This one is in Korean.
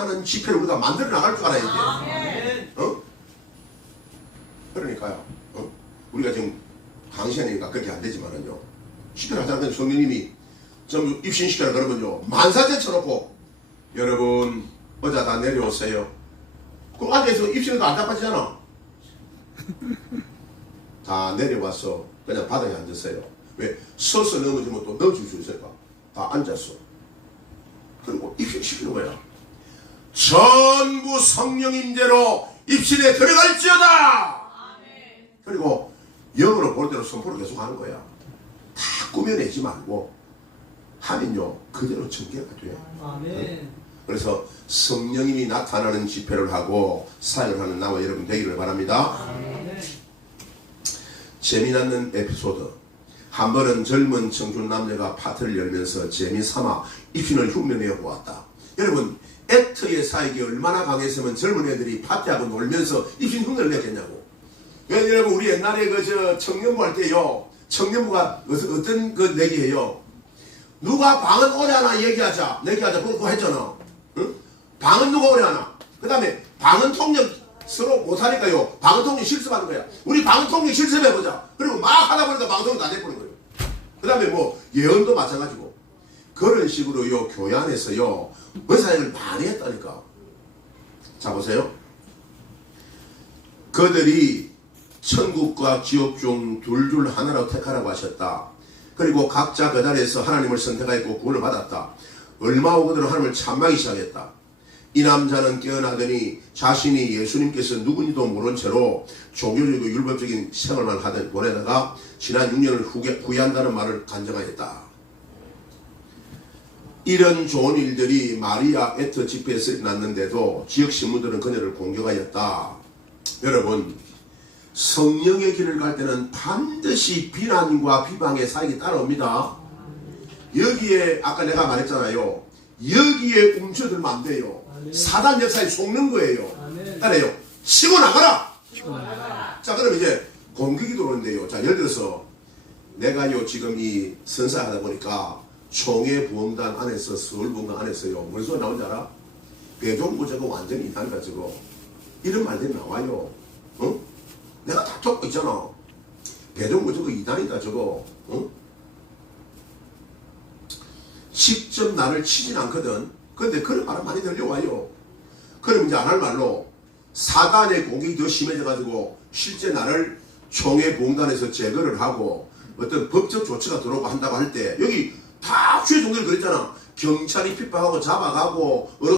나타나는 집회를 우리가 만들어 나갈 줄 알아야 돼. 어? 그러니까요. 어? 우리가 지금 강시하니까 그렇게 안 되지만은요. 집회를 하자면 성령님이 전부 입신시켜라 그러면요. 만사제 쳐놓고 여러분 어제 다 내려오세요. 그 안에서 입신도 안 답하지잖아. 다 내려와서 그냥 바닥에 앉으세요. 왜? 서서 넘어지면 또 넘칠 수 있으니까 다 앉았어. 그리고 입신시키는 거야. 전부 성령 임재로 입신에 들어갈지어다. 그리고 영으로 볼 대로 선포를 계속 하는 거야. 다 꾸며내지 말고 하면요 그대로 전개가 돼요. 아멘. 그래서 성령님이 나타나는 집회를 하고 사역을 하는 나와 여러분 되기를 바랍니다. 아멘. 재미나는 에피소드. 한 번은 젊은 청춘 남녀가 파트를 열면서 재미삼아 입신을 흉내내어 보았다. 여러분, 액터의 사역이 얼마나 강했으면 젊은 애들이 파티하고 놀면서 입신 흉내를 냈겠냐고. 왜 여러분, 우리 옛날에 그 저 청년부 할 때요, 청년부가 어떤, 어떤 그 내기예요. 누가 방은 오래 하나 얘기하자, 내기하자, 그거 했잖아. 응? 방은 누가 오래 하나? 그 다음에 방은 통역 서로 못하니까요. 방은 통역 실습하는 거야. 우리 방은 통역 실습해보자. 그리고 막 하다 보니까 방송이 다 돼버린 거예요. 그 다음에 뭐 예언도 마찬가지고. 그런 식으로 요, 교회 안에서요, 의사역을 많이 했다니까. 자, 보세요. 그들이 천국과 지옥 중 둘둘 하나로 택하라고 하셨다. 그리고 각자 그 자리에서 하나님을 선택하였고 구원을 받았다. 얼마 후 그들은 하나님을 참마기 시작했다. 이 남자는 깨어나더니 자신이 예수님께서 누군지도 모른 채로 종교적이고 율법적인 생활만 하던 보내다가 지난 6년을 후회, 후회한다는 말을 간증하였다. 이런 좋은 일들이 마리아 에터 집회에서 일어났는데도 지역 신문들은 그녀를 공격하였다. 여러분, 성령의 길을 갈 때는 반드시 비난과 비방의 사역이 따라옵니다. 여기에 아까 내가 말했잖아요. 여기에 움켜들면 안 돼요. 사단 역사에 속는 거예요. 따라요. 치고 나가라. 자, 그럼 이제 공격이 들어오는데요. 자, 예를 들어서 내가요 지금 이 선사하다 보니까 총회 부흥단 안에서 서울 부흥단 안에서요 소리 나오는지 알아? 배종부 저거 완전히 이단이다 저거 이런 말들이 나와요. 어? 내가 다 적고 있잖아. 배종부 저거 이단이다 저거. 어? 직접 나를 치진 않거든. 근데 그런 말은 많이 들려와요. 그럼 이제 안 할 말로 사단의 공격이 더 심해져가지고 실제 나를 총회 봉단에서 제거를 하고 어떤 법적 조치가 들어오고 한다고 할 때 여기 다 주의 종교를 그랬잖아. 경찰이 핍박하고 잡아가고